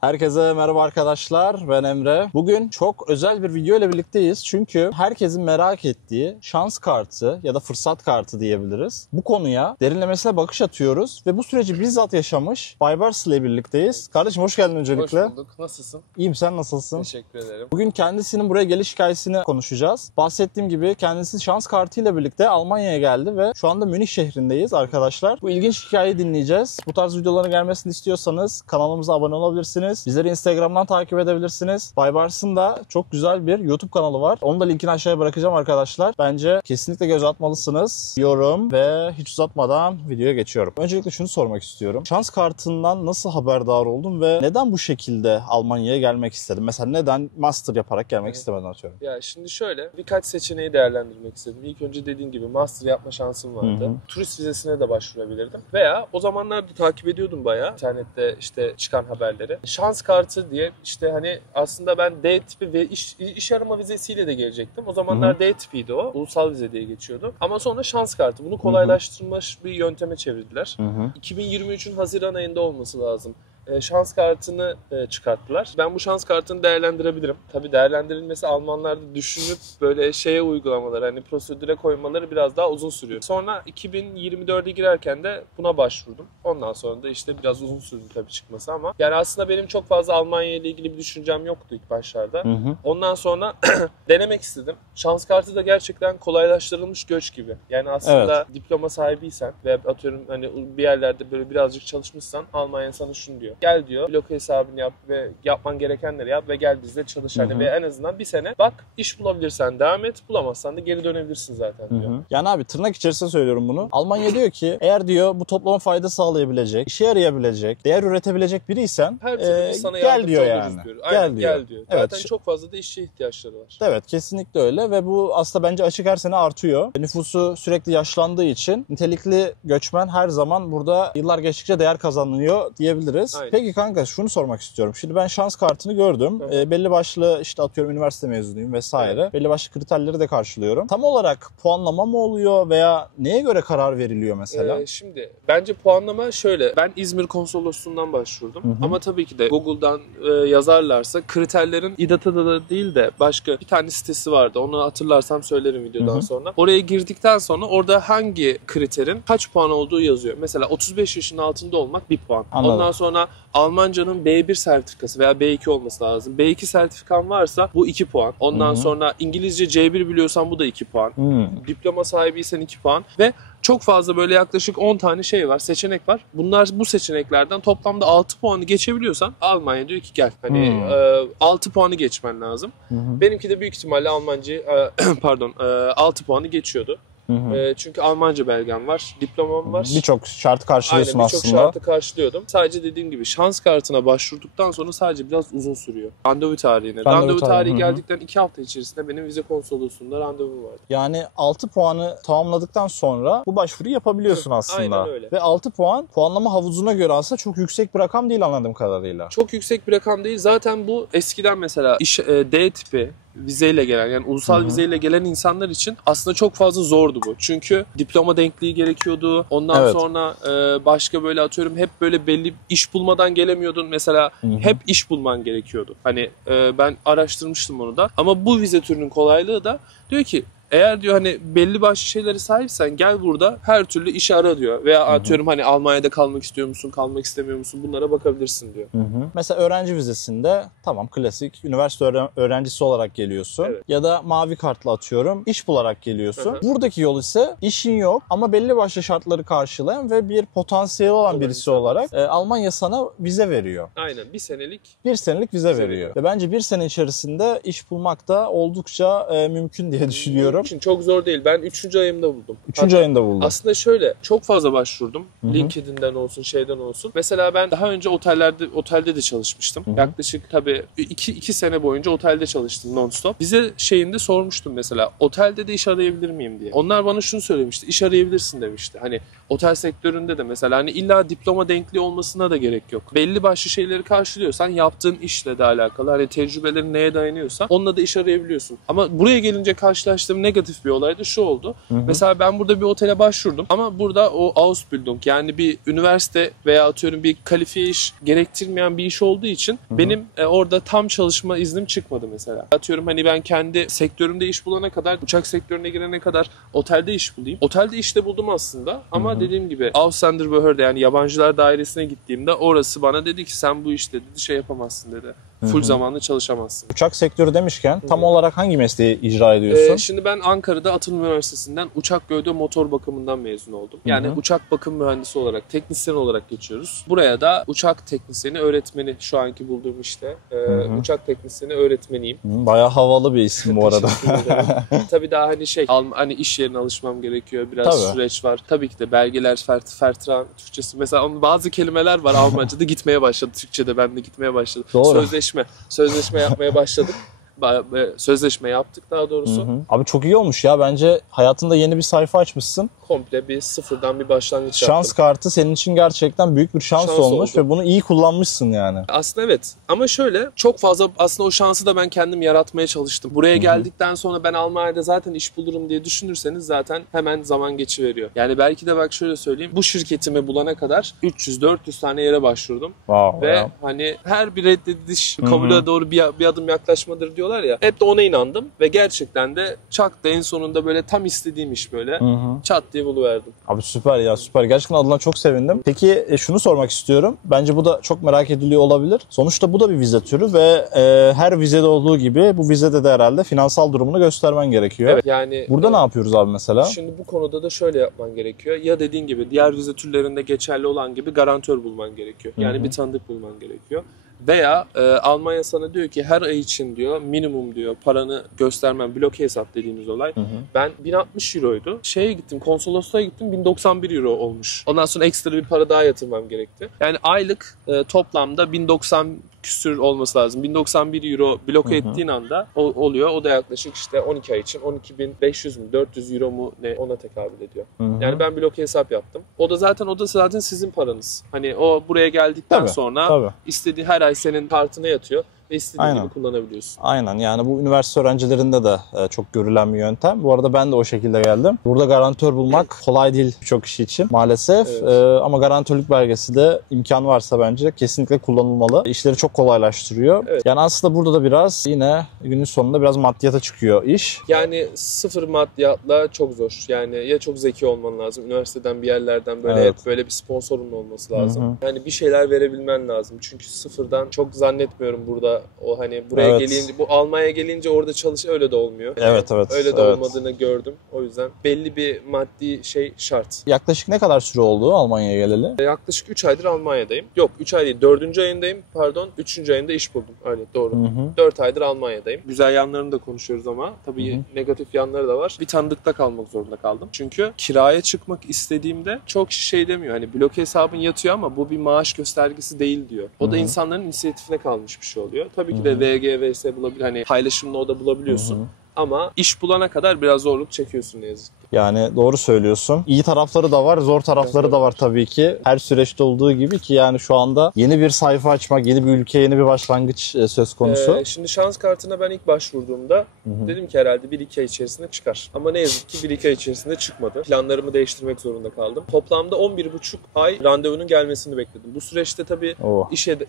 Herkese merhaba arkadaşlar, ben Emre. Bugün çok özel bir video ile birlikteyiz. Çünkü herkesin merak ettiği şans kartı ya da fırsat kartı diyebiliriz. Bu konuya derinlemesine bakış atıyoruz ve bu süreci bizzat yaşamış Baybars ile birlikteyiz. Kardeşim hoş geldin öncelikle. Hoş bulduk. Nasılsın? İyiyim, sen nasılsın? Teşekkür ederim. Bugün kendisinin buraya geliş hikayesini konuşacağız. Bahsettiğim gibi kendisi şans kartı ile birlikte Almanya'ya geldi ve şu anda Münih şehrindeyiz arkadaşlar. Bu ilginç hikayeyi dinleyeceğiz. Bu tarz videoların gelmesini istiyorsanız kanalımıza abone olabilirsiniz. Bizleri Instagram'dan takip edebilirsiniz. Baybars'ın da çok güzel bir YouTube kanalı var. Onun da linkini aşağıya bırakacağım arkadaşlar. Bence kesinlikle göz atmalısınız. Yorum ve hiç uzatmadan videoya geçiyorum. Öncelikle şunu sormak istiyorum. Şans kartından nasıl haberdar oldun ve neden bu şekilde Almanya'ya gelmek istedin? Mesela neden master yaparak gelmek istemedin atıyorum? Ya şimdi şöyle birkaç seçeneği değerlendirmek istedim. İlk önce dediğin gibi master yapma şansım vardı. Hı hı. Turist vizesine de başvurabilirdim. Veya o zamanlarda takip ediyordum bayağı internette işte çıkan haberleri. Şans kartı diye işte hani aslında ben D tipi ve iş arama vizesiyle de gelecektim. O zamanlar D tipiydi o. Ulusal vize diye geçiyordu. Ama sonra şans kartı. Bunu kolaylaştırmış bir yönteme çevirdiler. 2023'ün Haziran ayında olması lazım. Şans kartını çıkarttılar. Ben bu şans kartını değerlendirebilirim. Tabii değerlendirilmesi Almanlarda düşünüp böyle şeye uygulamaları, hani prosedüre koymaları biraz daha uzun sürüyor. Sonra 2024'e girerken de buna başvurdum. Ondan sonra da işte biraz uzun sürdü tabii çıkması ama. Yani aslında benim çok fazla Almanya ile ilgili bir düşüncem yoktu ilk başlarda. Ondan sonra denemek istedim. Şans kartı da gerçekten kolaylaştırılmış göç gibi. Yani aslında diploma sahibiysen ve atıyorum hani bir yerlerde böyle birazcık çalışmışsan Almanya sana şunu diyor. Gel diyor, blok hesabını yap ve yapman gerekenleri yap ve gel bizde çalış. Hani ve en azından bir sene bak, iş bulabilirsen devam et, bulamazsan da geri dönebilirsin zaten diyor. Yani abi tırnak içerisinde söylüyorum bunu. Almanya diyor ki eğer diyor bu topluma fayda sağlayabilecek, işe yarayabilecek, değer üretebilecek biriysen her türlü biz sana gel diyor oluruz yani. diyor. Aynen, gel diyor. Evet. Zaten çok fazla da işçi ihtiyaçları var. Evet, kesinlikle öyle ve bu aslında bence açık her sene artıyor. Nüfusu sürekli yaşlandığı için nitelikli göçmen her zaman burada yıllar geçtikçe değer kazanıyor diyebiliriz. Aynen. Peki kanka şunu sormak istiyorum. Şimdi ben şans kartını gördüm. Belli başlı işte atıyorum üniversite mezunuyum vesaire. Evet. Belli başlı kriterleri de karşılıyorum. Tam olarak puanlama mı oluyor veya neye göre karar veriliyor mesela? Şimdi bence puanlama şöyle. Ben İzmir Konsolosluğundan başvurdum. Ama tabii ki de Google'dan yazarlarsa kriterlerin İDAT'ta da değil de başka bir tane sitesi vardı. Onu hatırlarsam söylerim videodan sonra. Oraya girdikten sonra orada hangi kriterin kaç puan olduğu yazıyor. Mesela 35 yaşın altında olmak 1 puan. Anladım. Ondan sonra Almanca'nın B1 sertifikası veya B2 olması lazım. B2 sertifikan varsa bu 2 puan. Ondan sonra İngilizce C1 biliyorsan bu da 2 puan. Diploma sahibiysen 2 puan ve çok fazla böyle yaklaşık 10 tane şey var, seçenek var. Bu seçeneklerden toplamda 6 puanı geçebiliyorsan Almanya diyor ki gel. Hani 6 puanı geçmen lazım. Benimki de büyük ihtimalle Almanca 6 puanı geçiyordu. Çünkü Almanca belgem var, diplomam var. Birçok şartı karşılıyorsun Aynen, aslında. birçok şartı karşılıyordum. Sadece dediğim gibi şans kartına başvurduktan sonra sadece biraz uzun sürüyor. Randevu tarihine. Randevu tarihi geldikten 2 hafta içerisinde benim vize konsolosluğunda randevum vardı. Yani 6 puanı tamamladıktan sonra bu başvuruyu yapabiliyorsun aslında. Aynen öyle. Ve 6 puan puanlama havuzuna göre aslında çok yüksek bir rakam değil anladığım kadarıyla. Çok yüksek bir rakam değil. Zaten bu eskiden mesela D tipi vizeyle gelen, yani ulusal vizeyle gelen insanlar için aslında çok fazla zordu bu. Çünkü diploma denkliği gerekiyordu. Ondan sonra başka böyle atıyorum hep böyle belli iş bulmadan gelemiyordun. Mesela hep iş bulman gerekiyordu. Hani ben araştırmıştım onu da. Ama bu vize türünün kolaylığı da diyor ki eğer diyor hani belli başlı şeylere sahipsen gel burada her türlü işi ara diyor. Veya atıyorum hani Almanya'da kalmak istiyor musun, kalmak istemiyor musun, bunlara bakabilirsin diyor. Mesela öğrenci vizesinde tamam klasik üniversite öğrencisi olarak geliyorsun. Evet. Ya da mavi kartla atıyorum iş bularak geliyorsun. Buradaki yol ise işin yok ama belli başlı şartları karşılayan ve bir potansiyeli olan birisi olarak Almanya sana vize veriyor. Aynen, bir senelik. Bir senelik vize veriyor. Ve bence bir sene içerisinde iş bulmak da oldukça mümkün diye düşünüyorum. için çok zor değil. Ben 3. ayımda buldum. 3. ayında buldum. Aslında şöyle çok fazla başvurdum. LinkedIn'den olsun, şeyden olsun. Mesela ben daha önce otelde de çalışmıştım. Yaklaşık tabii 2 sene boyunca otelde çalıştım non-stop. Bize şeyinde sormuştum mesela otelde de iş arayabilir miyim diye. Onlar bana şunu söylemişti. İş arayabilirsin demişti. Hani otel sektöründe de mesela hani illa diploma denkliği olmasına da gerek yok. Belli başlı şeyleri karşılıyorsan yaptığın işle de alakalı. Hani tecrübelerin neye dayanıyorsa onunla da iş arayabiliyorsun. Ama buraya gelince karşılaştığım negatif bir olay da şu oldu. Mesela ben burada bir otele başvurdum ama burada o Ausbildung, yani bir üniversite veya atıyorum bir kalifiye iş gerektirmeyen bir iş olduğu için benim orada tam çalışma iznim çıkmadı mesela. Atıyorum hani ben kendi sektörümde iş bulana kadar, uçak sektörüne girene kadar otelde iş bulayım. Otelde iş de buldum aslında ama dediğim gibi Ausländerbehörde, yani yabancılar dairesine gittiğimde orası bana dedi ki sen bu işte dedi şey yapamazsın dedi. Full zamanlı çalışamazsın. Uçak sektörü demişken tam olarak hangi mesleği icra ediyorsun? Şimdi ben Ankara'da Atılım Üniversitesi'nden uçak gövde motor bakımından mezun oldum. Yani uçak bakım mühendisi olarak, teknisyen olarak geçiyoruz. Buraya da uçak teknisyeni öğretmeni, şu anki bulduğum işte uçak teknisyeni öğretmeniyim. Bayağı havalı bir isim bu arada. Tabii daha hani hani iş yerine alışmam gerekiyor. Biraz Tabii. süreç var. Tabii ki de belgeler, Vertrag Türkçesi. Mesela onun bazı kelimeler var Almanca'da gitmeye başladı. Türkçe'de ben de gitmeye başladı. Doğru. Sözleşme yapmaya başladık. Sözleşme yaptık daha doğrusu. Abi çok iyi olmuş ya. Bence hayatında yeni bir sayfa açmışsın. Komple bir sıfırdan bir başlangıç Şans yaptım. kartı senin için gerçekten büyük bir şans olmuş oldu. ve bunu iyi kullanmışsın yani. Aslında evet. Ama şöyle çok fazla aslında o şansı da ben kendim yaratmaya çalıştım. Buraya geldikten sonra ben Almanya'da zaten iş bulurum diye düşünürseniz zaten hemen zaman geçiveriyor. Yani belki de bak şöyle söyleyeyim. Bu şirketimi bulana kadar 300-400 tane yere başvurdum. Wow, Ve ya. hani her bir reddediş kabule doğru bir adım yaklaşmadır diyorlar ya. Hep de ona inandım ve gerçekten de çak da en sonunda böyle tam istediğim iş böyle çat diye buluverdim. Abi süper ya, süper. Gerçekten adına çok sevindim. Peki şunu sormak istiyorum. Bence bu da çok merak ediliyor olabilir. Sonuçta bu da bir vize türü ve her vizede olduğu gibi bu vizede de herhalde finansal durumunu göstermen gerekiyor. Evet, yani burada ne yapıyoruz abi mesela? Şimdi bu konuda da şöyle yapman gerekiyor. Ya dediğin gibi diğer vize türlerinde geçerli olan gibi garantör bulman gerekiyor. Yani bir tanıdık bulman gerekiyor. Veya Almanya sana diyor ki her ay için diyor minimum diyor paranı göstermen, bloke hesap dediğimiz olay. Ben 1060 euroydu. Konsolosluğa gittim 1091 euro olmuş. Ondan sonra ekstra bir para daha yatırmam gerekti. Yani aylık toplamda 1090 küsür olması lazım. 1091 euro bloke ettiğin anda oluyor. O da yaklaşık işte 12 ay için 12.500 mü 400 euro mu ne ona tekabül ediyor. Yani ben bloke hesap yaptım. O da zaten sizin paranız. Hani o buraya geldikten sonra istediği her ay senin kartına yatıyor. Ve istediğin gibi kullanabiliyorsun. Aynen, yani bu üniversite öğrencilerinde de çok görülen bir yöntem. Bu arada ben de o şekilde geldim. Burada garantör bulmak kolay değil birçok kişi için maalesef. Evet. Ama garantörlük belgesi de imkan varsa bence kesinlikle kullanılmalı. İşleri çok kolaylaştırıyor. Evet. Yani aslında burada da biraz yine günün sonunda biraz maddiyata çıkıyor iş. Yani sıfır maddiyatla çok zor. Yani ya çok zeki olman lazım. Üniversiteden bir yerlerden böyle hep böyle bir sponsorun olması lazım. Yani bir şeyler verebilmen lazım. Çünkü sıfırdan çok zannetmiyorum burada o hani buraya gelince, bu Almanya'ya gelince orada öyle de olmuyor. Evet. Öyle de olmadığını gördüm. O yüzden belli bir maddi şey şart. Yaklaşık ne kadar süre oldu Almanya'ya geleli? Yaklaşık 3 aydır Almanya'dayım. Yok 3 ay değil, 4. ayındayım. Pardon, 3. ayında iş buldum. Öyle doğru. 4 aydır Almanya'dayım. Güzel yanlarını da konuşuyoruz ama tabii negatif yanları da var. Bir tanıdıkta kalmak zorunda kaldım. Çünkü kiraya çıkmak istediğimde çok şey demiyor. Hani bloke hesabın yatıyor ama bu bir maaş göstergesi değil diyor. O da insanların inisiyatifine kalmış bir şey oluyor. Tabii ki de VGVS bulabilir. Hani paylaşımla o da bulabiliyorsun. Ama iş bulana kadar biraz zorluk çekiyorsun ne yazık ki. Yani doğru söylüyorsun. İyi tarafları da var, zor tarafları da var tabii ki. Her süreçte olduğu gibi ki yani şu anda yeni bir sayfa açmak, yeni bir ülke, yeni bir başlangıç söz konusu. Şimdi şans kartına ben ilk başvurduğumda dedim ki herhalde 1-2 ay içerisinde çıkar. Ama ne yazık ki 1-2 ay içerisinde çıkmadı. Planlarımı değiştirmek zorunda kaldım. Toplamda 11,5 ay randevunun gelmesini bekledim. Bu süreçte tabii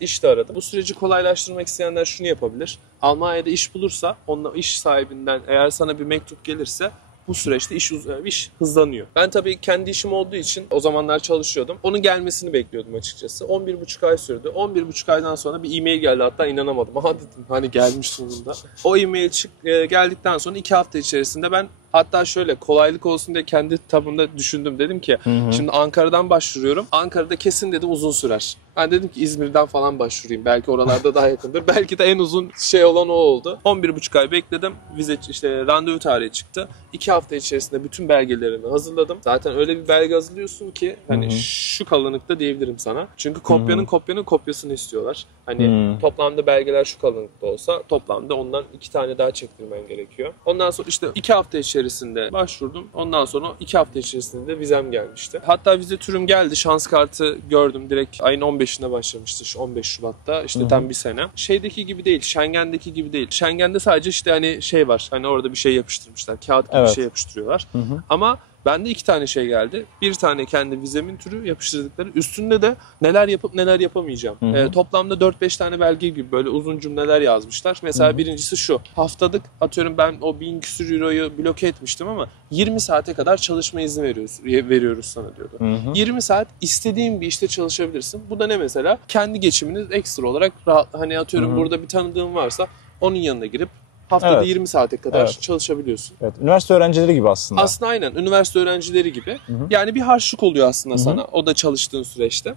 iş de aradım. Bu süreci kolaylaştırmak isteyenler şunu yapabilir. Almanya'da iş bulursa, onunla iş sahibinden eğer sana bir mektup gelirse bu süreçte iş hızlanıyor. Ben tabii kendi işim olduğu için o zamanlar çalışıyordum. Onun gelmesini bekliyordum açıkçası. 11,5 ay sürdü. 11,5 aydan sonra bir e-mail geldi. Hatta inanamadım. Aha dedim hani gelmiş sonunda. O e-mail geldikten sonra 2 hafta içerisinde ben hatta şöyle kolaylık olsun diye kendi tabımda düşündüm. Dedim ki şimdi Ankara'dan başvuruyorum. Ankara'da kesin dedi uzun sürer. Ben dedim ki İzmir'den falan başvurayım. Belki oralarda daha yakındır. Belki de en uzun şey olan o oldu. 11,5 ay bekledim. Vize randevu tarihi çıktı. 2 hafta içerisinde bütün belgelerimi hazırladım. Zaten öyle bir belge hazırlıyorsun ki hani şu kalınlıkta diyebilirim sana. Çünkü kopyanın kopyasını istiyorlar. Hani toplamda belgeler şu kalınlıkta olsa toplamda ondan 2 tane daha çektirmen gerekiyor. Ondan sonra işte 2 hafta içerisinde içerisinde başvurdum. Ondan sonra 2 hafta içerisinde de vizem gelmişti. Hatta vize türüm geldi. Şans kartı gördüm. Direkt ayın 15'inde başlamıştı. 15 Şubat'ta. İşte tam bir sene. Şeydeki gibi değil. Schengen'deki gibi değil. Schengen'de sadece işte hani şey var. Hani orada bir şey yapıştırmışlar. Kağıt gibi bir şey yapıştırıyorlar. Ama bende 2 tane şey geldi. Bir tane kendi vizemin türü yapıştırdıkları. Üstünde de neler yapıp neler yapamayacağım. Toplamda 4-5 tane belge gibi böyle uzun cümleler yazmışlar. Mesela birincisi şu. Haftalık atıyorum ben o 1000 küsür euroyu bloke etmiştim ama 20 saate kadar çalışma izni veriyoruz sana diyordu. 20 saat istediğin bir işte çalışabilirsin. Bu da ne mesela? Kendi geçiminiz ekstra olarak rahat. Hani atıyorum burada bir tanıdığın varsa onun yanına girip haftada 20 saate kadar çalışabiliyorsun. Evet, üniversite öğrencileri gibi aslında. Aslında aynen üniversite öğrencileri gibi. Yani bir harçlık oluyor aslında sana. O da çalıştığın süreçte.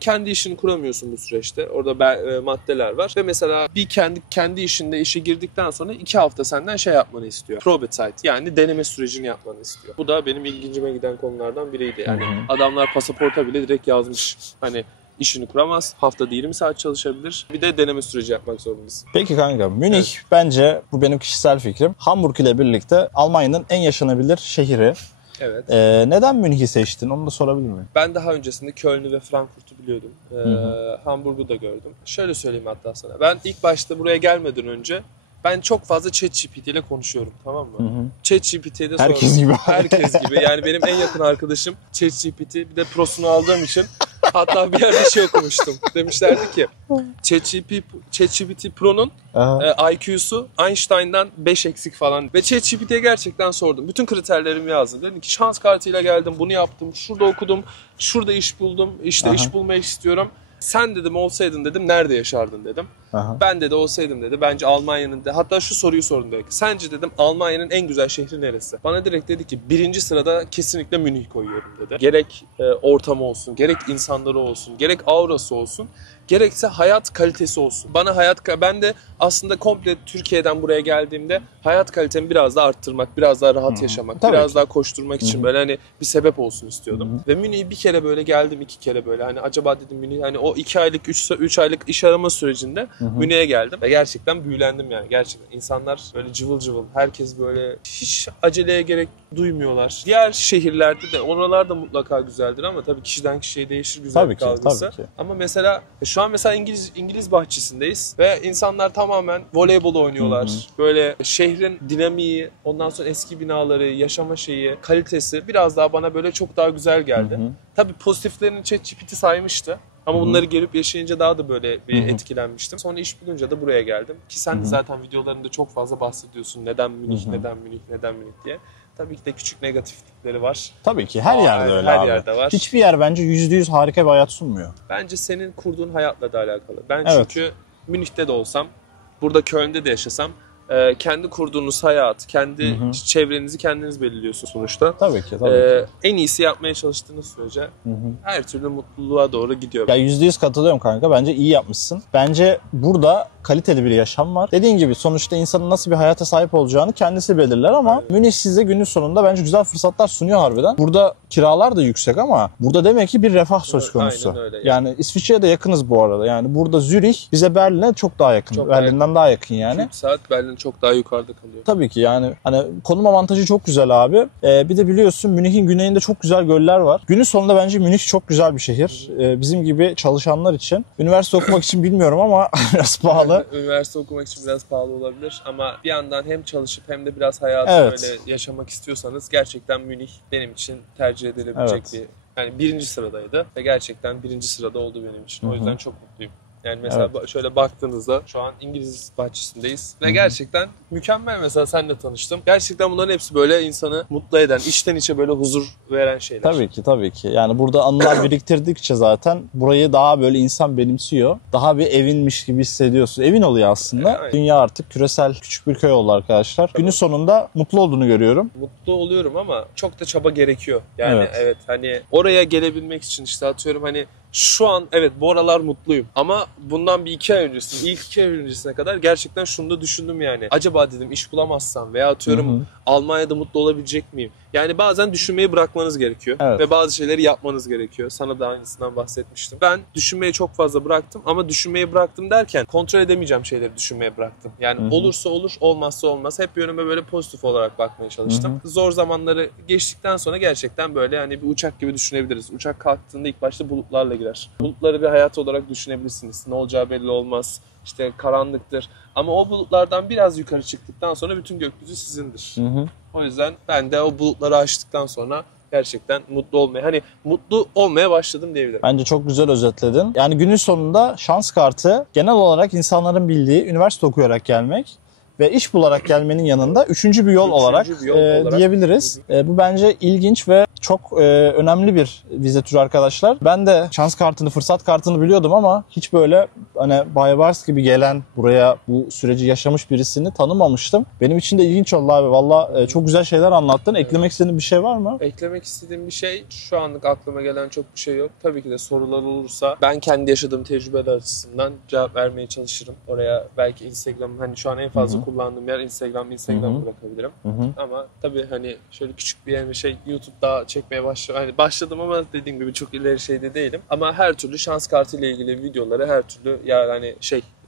Kendi işini kuramıyorsun bu süreçte. Orada maddeler var. Ve mesela bir kendi işinde işe girdikten sonra 2 hafta senden şey yapmanı istiyor. Probezeit, yani deneme sürecini yapmanı istiyor. Bu da benim ilgincime giden konulardan biriydi. Yani adamlar pasaporta bile direkt yazmış. Hani İşini kuramaz. Haftada 20 saat çalışabilir. Bir de deneme süreci yapmak zorundasın. Peki kanka, Münih bence, bu benim kişisel fikrim, Hamburg ile birlikte Almanya'nın en yaşanabilir şehri. Evet. Neden Münih'i seçtin? Onu da sorabilir miyim? Ben daha öncesinde Köln'ü ve Frankfurt'u biliyordum. Hamburg'u da gördüm. Şöyle söyleyeyim hatta sana. Ben ilk başta buraya gelmeden önce ben çok fazla ChatGPT ile konuşuyorum, tamam mı? ChatGPT'ye de herkes gibi. Herkes gibi. Yani benim en yakın arkadaşım ChatGPT. Bir de Pro'sunu aldığım için hatta bir yerde şey okumuştum. Demişlerdi ki ChatGPT Pro'nun IQ'su Einstein'dan 5 eksik falan. Ve ChatGPT'ye gerçekten sordum. Bütün kriterlerimi yazdım. Dedim ki şans kartıyla geldim, bunu yaptım, şurada okudum, şurada iş buldum, işte iş bulmayı istiyorum. Sen dedim olsaydın dedim nerede yaşardın dedim. Ben de olsaydım dedi. Bence Almanya'nın hatta şu soruyu sordum belki. Sence dedim Almanya'nın en güzel şehri neresi? Bana direkt dedi ki 1. sırada kesinlikle Münih koyuyorum dedi. Gerek ortamı olsun, gerek insanları olsun, gerek aurası olsun, gerekse hayat kalitesi olsun. Ben de aslında komple Türkiye'den buraya geldiğimde hayat kalitemi biraz daha arttırmak, biraz daha rahat yaşamak, biraz daha koşturmak için böyle hani bir sebep olsun istiyordum. Ve Münih'e bir kere böyle geldim, 2 kere böyle hani acaba dedim Münih, hani o 2 aylık 3 aylık iş arama sürecinde Münih'e geldim ve gerçekten büyülendim yani. Gerçekten insanlar böyle cıvıl cıvıl, herkes böyle hiç aceleye gerek duymuyorlar. Diğer şehirlerde de oralar da mutlaka güzeldir ama tabii kişiden kişiye değişir güzellik algısı. Tabii ki. Ama mesela şu an mesela İngiliz bahçesindeyiz ve insanlar tamamen voleybol oynuyorlar. Böyle şehrin dinamiği, ondan sonra eski binaları, yaşama şeyi, kalitesi biraz daha bana böyle çok daha güzel geldi. Tabii pozitiflerini ChatGPT saymıştı. Ama bunları gelip yaşayınca daha da böyle bir etkilenmiştim. Sonra iş bulunca da buraya geldim. Ki sen de zaten videolarında çok fazla bahsediyorsun. Neden Münih, neden Münih, neden Münih diye. Tabii ki de küçük negatiflikleri var. Tabii ki her yerde öyle her abi. Yerde var. Hiçbir yer bence %100 harika bir hayat sunmuyor. Bence senin kurduğun hayatla da alakalı. Ben çünkü Münih'te de olsam, burada Köln'de de yaşasam kendi kurduğunuz hayat, kendi çevrenizi kendiniz belirliyorsunuz sonuçta. Tabii ki, tabii ki. En iyisi yapmaya çalıştığınız sürece her türlü mutluluğa doğru gidiyor. Ya %100 katılıyorum kanka. Bence iyi yapmışsın. Bence burada kaliteli bir yaşam var. Dediğin gibi sonuçta insanın nasıl bir hayata sahip olacağını kendisi belirler ama Münih size günün sonunda bence güzel fırsatlar sunuyor harbiden. Burada kiralar da yüksek ama burada demek ki bir refah söz konusu. Aynen öyle. Yani İsviçre'ye de yakınız bu arada. Yani burada Zürih bize Berlin'e çok daha yakın. Berlin'den daha yakın yani. 2 saat Berlin çok daha yukarıda kalıyor. Tabii ki yani hani konum avantajı çok güzel abi. Bir de biliyorsun Münih'in güneyinde çok güzel göller var. Günün sonunda bence Münih çok güzel bir şehir. Bizim gibi çalışanlar için. Üniversite okumak için bilmiyorum ama biraz pahalı. Üniversite okumak için biraz pahalı olabilir ama bir yandan hem çalışıp hem de biraz hayatı böyle yaşamak istiyorsanız gerçekten Münih benim için tercih edilebilecek bir, yani 1. sıradaydı ve gerçekten 1. sırada oldu benim için. O yüzden çok mutluyum. Yani mesela şöyle baktığınızda şu an İngiliz bahçesindeyiz ve gerçekten mükemmel. Mesela seninle tanıştım. Gerçekten bunların hepsi böyle insanı mutlu eden, içten içe böyle huzur veren şeyler. Tabii ki, tabii ki. Yani burada anılar biriktirdikçe zaten burayı daha böyle insan benimsiyor. Daha bir evinmiş gibi hissediyorsun. Evin oluyor aslında. Dünya artık küresel küçük bir köy oldu arkadaşlar. Günün sonunda mutlu olduğunu görüyorum. Mutlu oluyorum ama çok da çaba gerekiyor. Yani evet hani oraya gelebilmek için işte atıyorum hani Şu an evet bu aralar mutluyum. Ama bundan bir 2 ay öncesine, ilk 2 ay öncesine kadar gerçekten şunu da düşündüm yani. Acaba dedim iş bulamazsam veya atıyorum Almanya'da mutlu olabilecek miyim? Yani bazen düşünmeyi bırakmanız gerekiyor. Evet. Ve bazı şeyleri yapmanız gerekiyor. Sana da aynısından bahsetmiştim. Ben düşünmeyi çok fazla bıraktım ama düşünmeyi bıraktım derken kontrol edemeyeceğim şeyleri düşünmeye bıraktım. Yani olursa olur, olmazsa olmaz. Hep yönüme böyle pozitif olarak bakmaya çalıştım. Zor zamanları geçtikten sonra gerçekten böyle hani bir uçak gibi düşünebiliriz. Uçak kalktığında ilk başta bulutlarla girer. Bulutları bir hayat olarak düşünebilirsiniz. Ne olacağı belli olmaz. İşte karanlıktır. Ama o bulutlardan biraz yukarı çıktıktan sonra bütün gökyüzü sizindir. O yüzden ben de o bulutları aştıktan sonra gerçekten mutlu olmaya başladım diyebilirim. Bence çok güzel özetledin. Yani günün sonunda şans kartı genel olarak insanların bildiği üniversite okuyarak gelmek ve iş bularak gelmenin yanında üçüncü bir yol olarak diyebiliriz. Bu bence ilginç ve çok önemli bir vize türü arkadaşlar. Ben de şans kartını, fırsat kartını biliyordum ama hiç böyle hani Baybars gibi gelen, buraya bu süreci yaşamış birisini tanımamıştım. Benim için de ilginç oldu abi. Valla çok güzel şeyler anlattın. Evet. Eklemek istediğin bir şey var mı? Eklemek istediğim bir şey, şu anlık aklıma gelen çok bir şey yok. Tabii ki de sorular olursa ben kendi yaşadığım tecrübeler açısından cevap vermeye çalışırım. Oraya belki Instagram, hani şu an en fazla kullandığım yer Instagram bırakabilirim. Ama tabii hani şöyle küçük bir YouTube'da çekmeye başladım ama dediğim gibi çok ileri şeyde değilim. Ama her türlü şans kartı ile ilgili videoları, her türlü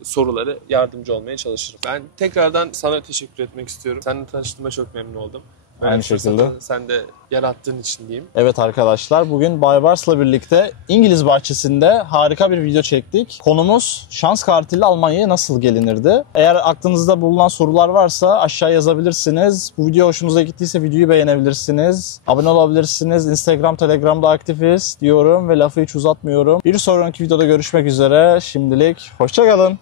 soruları yardımcı olmaya çalışırım. Ben tekrardan sana teşekkür etmek istiyorum. Seninle tanıştığıma çok memnun oldum. Aynı şekilde. Sen de yarattığın için diyeyim. Evet arkadaşlar, bugün Baybars'la birlikte İngiliz bahçesinde harika bir video çektik. Konumuz şans kartıyla Almanya'ya nasıl gelinirdi? Eğer aklınızda bulunan sorular varsa aşağı yazabilirsiniz. Bu video hoşunuza gittiyse videoyu beğenebilirsiniz. Abone olabilirsiniz. Instagram, Telegram'da aktifiz diyorum ve lafı hiç uzatmıyorum. Bir sonraki videoda görüşmek üzere. Şimdilik hoşça kalın.